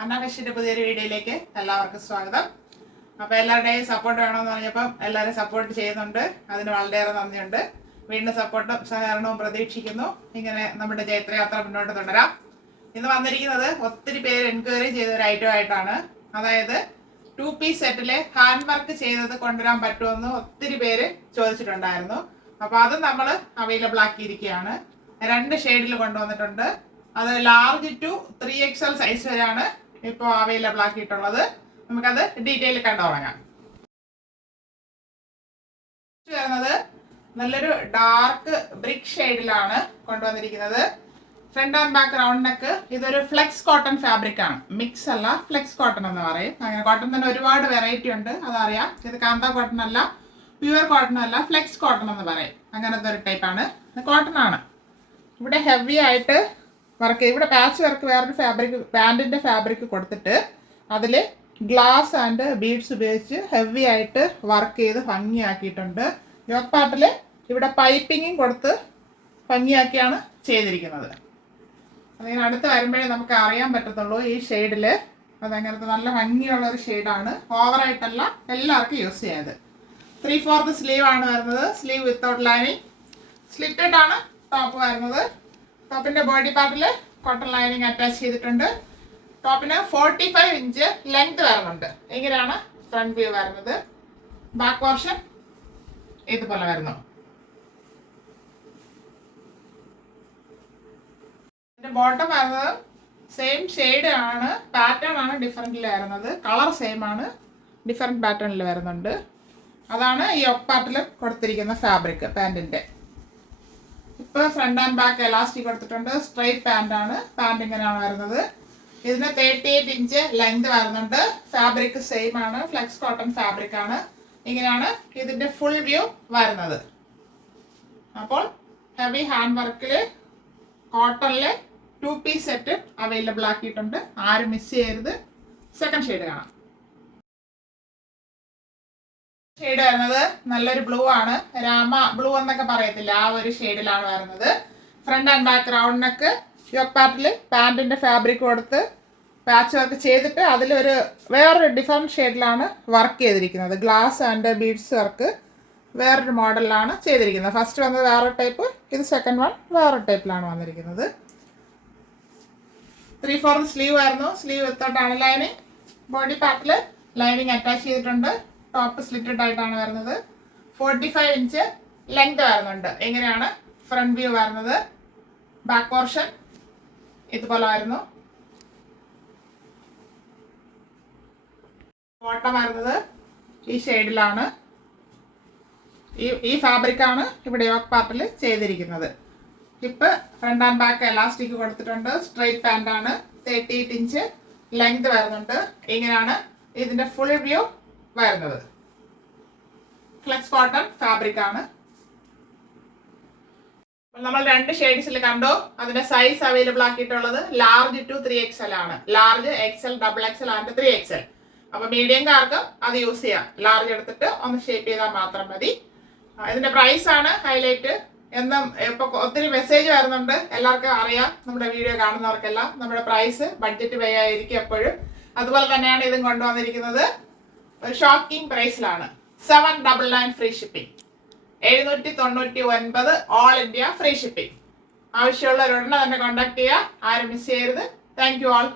അന്നാകൃഷിന്റെ പുതിയൊരു വീഡിയോയിലേക്ക് എല്ലാവർക്കും സ്വാഗതം. അപ്പോൾ എല്ലാവരുടെയും സപ്പോർട്ട് വേണമെന്ന് പറഞ്ഞപ്പം എല്ലാവരും സപ്പോർട്ട് ചെയ്യുന്നുണ്ട്. അതിന് വളരെയേറെ നന്ദിയുണ്ട്. വീണ്ടും സപ്പോർട്ടും സഹകരണവും പ്രതീക്ഷിക്കുന്നു. ഇങ്ങനെ നമ്മുടെ ജൈത്രയാത്ര മുന്നോട്ട് തുടരാം. ഇന്ന് വന്നിരിക്കുന്നത് ഒത്തിരി പേര് എൻക്വയറി ചെയ്ത ഒരു ഐറ്റം ആയിട്ടാണ്. അതായത് 2 പീസ് സെറ്റിലെ ഹാൻഡ് വർക്ക് ചെയ്തത് കൊണ്ടുവരാൻ പറ്റുമെന്ന് ഒത്തിരി പേര് ചോദിച്ചിട്ടുണ്ടായിരുന്നു. അപ്പോൾ അത് നമ്മൾ അവൈലബിൾ ആക്കിയിരിക്കുകയാണ്. 2 ഷെയ്ഡിൽ കൊണ്ടുവന്നിട്ടുണ്ട്. അത് ലാർജ് ടു 3XL സൈസ് വരെയാണ് ഇപ്പോൾ അവൈലബിൾ ആക്കിയിട്ടുള്ളത്. നമുക്കത് ഡീറ്റെയിൽ കണ്ടു തുടങ്ങാം. വരുന്നത് നല്ലൊരു ഡാർക്ക് ബ്രിക്ക് ഷെയ്ഡിലാണ് കൊണ്ടുവന്നിരിക്കുന്നത്. Front and back round neck. ഇതൊരു ഫ്ലെക്സ് കോട്ടൺ ഫാബ്രിക് ആണ്, മിക്സ് അല്ല, ഫ്ലെക്സ് കോട്ടൺ എന്ന് പറയും. അങ്ങനെ കോട്ടൺ തന്നെ ഒരുപാട് വെറൈറ്റി ഉണ്ട്, അതറിയാം. ഇത് കാന്ത കോട്ടൺ അല്ല, പ്യുവർ കോട്ടൺ അല്ല, ഫ്ലെക്സ് കോട്ടൺ എന്ന് പറയും. അങ്ങനത്തെ ഒരു ടൈപ്പാണ്. കോട്ടൺ ആണ്. ഇവിടെ ഹെവി ആയിട്ട് വർക്ക്, ഇവിടെ പാച്ച് വർക്ക് വേറൊരു ഫാബ്രിക്, പാൻറ്റിൻ്റെ ഫാബ്രിക് കൊടുത്തിട്ട് അതിൽ ഗ്ലാസ് ആൻഡ് ബീഡ്സ് ഉപയോഗിച്ച് ഹെവി ആയിട്ട് വർക്ക് ചെയ്ത് ഭംഗിയാക്കിയിട്ടുണ്ട്. യോക്ക് പാർട്ടിൽ ഇവിടെ പൈപ്പിങ്ങും കൊടുത്ത് ഭംഗിയാക്കിയാണ് ചെയ്തിരിക്കുന്നത്. അതിങ്ങനെ അടുത്ത് വരുമ്പോഴേ നമുക്ക് അറിയാൻ പറ്റത്തുള്ളൂ ഈ ഷെയ്ഡിൽ. അതങ്ങനത്തെ നല്ല ഭംഗിയുള്ള ഒരു ഷെയ്ഡാണ്. ഓവറായിട്ടല്ല, എല്ലാവർക്കും യൂസ് ചെയ്യാത്. 3/4 സ്ലീവ് ആണ് വരുന്നത്. Sleeve without lining. സ്ലിറ്റഡ് ആണ് ടോപ്പ് വരുന്നത്. ടോപ്പിൻ്റെ ബോഡി പാർട്ടിൽ കോട്ടൺ ലൈനിങ് അറ്റാച്ച് ചെയ്തിട്ടുണ്ട്. ടോപ്പിന് 45 ഇഞ്ച് ലെങ്ത് വരുന്നുണ്ട്. ഇങ്ങനെയാണ് ഫ്രണ്ട് വ്യൂ വരുന്നത്. ബാക്ക് പോർഷൻ ഇതുപോലെ വരുന്നു. ബോട്ടം വരുന്നത് സെയിം ഷെയ്ഡ് ആണ്, പാറ്റേൺ ആണ് ഡിഫറെൻറ്റിൽ വരുന്നത്. കളർ സെയിം ആണ്, ഡിഫറെൻറ്റ് പാറ്റേണിൽ വരുന്നുണ്ട്. അതാണ് ഈ യോക്ക് പാർട്ടിൽ കൊടുത്തിരിക്കുന്ന ഫാബ്രിക് പാൻറ്റിൻ്റെ. ഇപ്പോൾ ഫ്രണ്ട് ആൻഡ് ബാക്ക് എലാസ്റ്റിക് കൊടുത്തിട്ടുണ്ട്. സ്ട്രൈറ്റ് പാൻറ്റാണ്. പാൻറ്റ് ഇങ്ങനെയാണ് വരുന്നത്. ഇതിന് 38 ഇഞ്ച് ലെങ്ത് വരുന്നുണ്ട്. ഫാബ്രിക് സെയിം ആണ്, ഫ്ലെക്സ് കോട്ടൺ ഫാബ്രിക് ആണ്. ഇങ്ങനെയാണ് ഇതിൻ്റെ ഫുൾ വ്യൂ വരുന്നത്. അപ്പോൾ ഹെവി ഹാൻഡ് വർക്കിൽ കോട്ടണിൽ 2 പീസ് സെറ്റ് അവൈലബിൾ ആക്കിയിട്ടുണ്ട്. ആരും മിസ് ചെയ്യരുത്. സെക്കൻഡ് ഷെയ്ഡ് കാണാം. ഷെയ്ഡ് വരുന്നത് നല്ലൊരു ബ്ലൂ ആണ്. രാമ ബ്ലൂ എന്നൊക്കെ പറയത്തില്ല, ആ ഒരു ഷെയ്ഡിലാണ് വരുന്നത്. Front and back round neck. Yoke പാർട്ടിൽ പാൻറ്റിൻ്റെ ഫാബ്രിക് കൊടുത്ത് പാച്ച് വർക്ക് ചെയ്തിട്ട് അതിലൊരു വേറൊരു ഡിഫറെൻറ്റ് ഷെയ്ഡിലാണ് വർക്ക് ചെയ്തിരിക്കുന്നത്. ഗ്ലാസ് ആൻഡ് ബീഡ്സ് വർക്ക് വേറൊരു മോഡലിലാണ് ചെയ്തിരിക്കുന്നത്. ഫസ്റ്റ് വന്നത് വേറൊരു ടൈപ്പ്, ഇത് സെക്കൻഡ് വൺ വേറൊരു ടൈപ്പിലാണ് വന്നിരിക്കുന്നത്. 3/4 സ്ലീവ് ആയിരുന്നു. സ്ലീവ് വിത്തൗട്ടാണ് ലൈനിങ്. ബോഡി പാർട്ടിൽ ലൈനിങ് അറ്റാച്ച് ചെയ്തിട്ടുണ്ട്. ടോപ്പ് സ്ലിറ്റഡ് ആയിട്ടാണ് വരുന്നത്. 45 ഇഞ്ച് ലെങ്ത് വരുന്നുണ്ട്. ഇങ്ങനെയാണ് ഫ്രണ്ട് വ്യൂ വരുന്നത്. ബാക്ക് പോർഷൻ ഇതുപോലെ വരുന്നു. ബോട്ടം വരുന്നത് ഈ ഷെയ്ഡിലാണ്. ഈ ഫാബ്രിക്കാണ് ഇവിടെ യോക്ക് പാർട്ടിൽ ചെയ്തിരിക്കുന്നത്. Hip front and back elastic കൊടുത്തിട്ടുണ്ട്. സ്ട്രൈറ്റ് പാൻറ്റാണ്. 38 ഇഞ്ച് ലെങ്ത് വരുന്നുണ്ട്. ഇങ്ങനെയാണ് ഇതിൻ്റെ ഫുൾ വ്യൂ വരുന്നത്. ഫ്ലെക്സ് കോട്ടൺ ഫാബ്രിക് ആണ്. നമ്മൾ 2 ഷെയ്ഡ്സിൽ കണ്ടു. അതിന്റെ സൈസ് അവൈലബിൾ ആക്കിയിട്ടുള്ളത് ലാർജ് ടു 3XL ആണ്. Large, XL, XXL and 3XL. അപ്പൊ മീഡിയംകാർക്ക് അത് യൂസ് ചെയ്യാം. ലാർജ് എടുത്തിട്ട് ഒന്ന് ഷേപ്പ് ചെയ്താൽ മാത്രം മതി. ഇതിന്റെ പ്രൈസ് ആണ് ഹൈലൈറ്റ്. എന്നും ഇപ്പൊ ഒത്തിരി മെസ്സേജ് വരുന്നുണ്ട്. എല്ലാവർക്കും അറിയാം, നമ്മുടെ വീഡിയോ കാണുന്നവർക്കെല്ലാം നമ്മുടെ പ്രൈസ് ബഡ്ജറ്റ് വേ ആയിരിക്കും എപ്പോഴും. അതുപോലെ തന്നെയാണ് ഇതും കൊണ്ടുവന്നിരിക്കുന്നത്. ഒരു ഷോക്കിംഗ് പ്രൈസിലാണ്. 799 free shipping. 799 all India free shipping. ആവശ്യമുള്ളവരുടനെ തന്നെ കോൺടാക്ട് ചെയ്യുക. ആരും മിസ് ചെയ്യരുത്. Thank you all.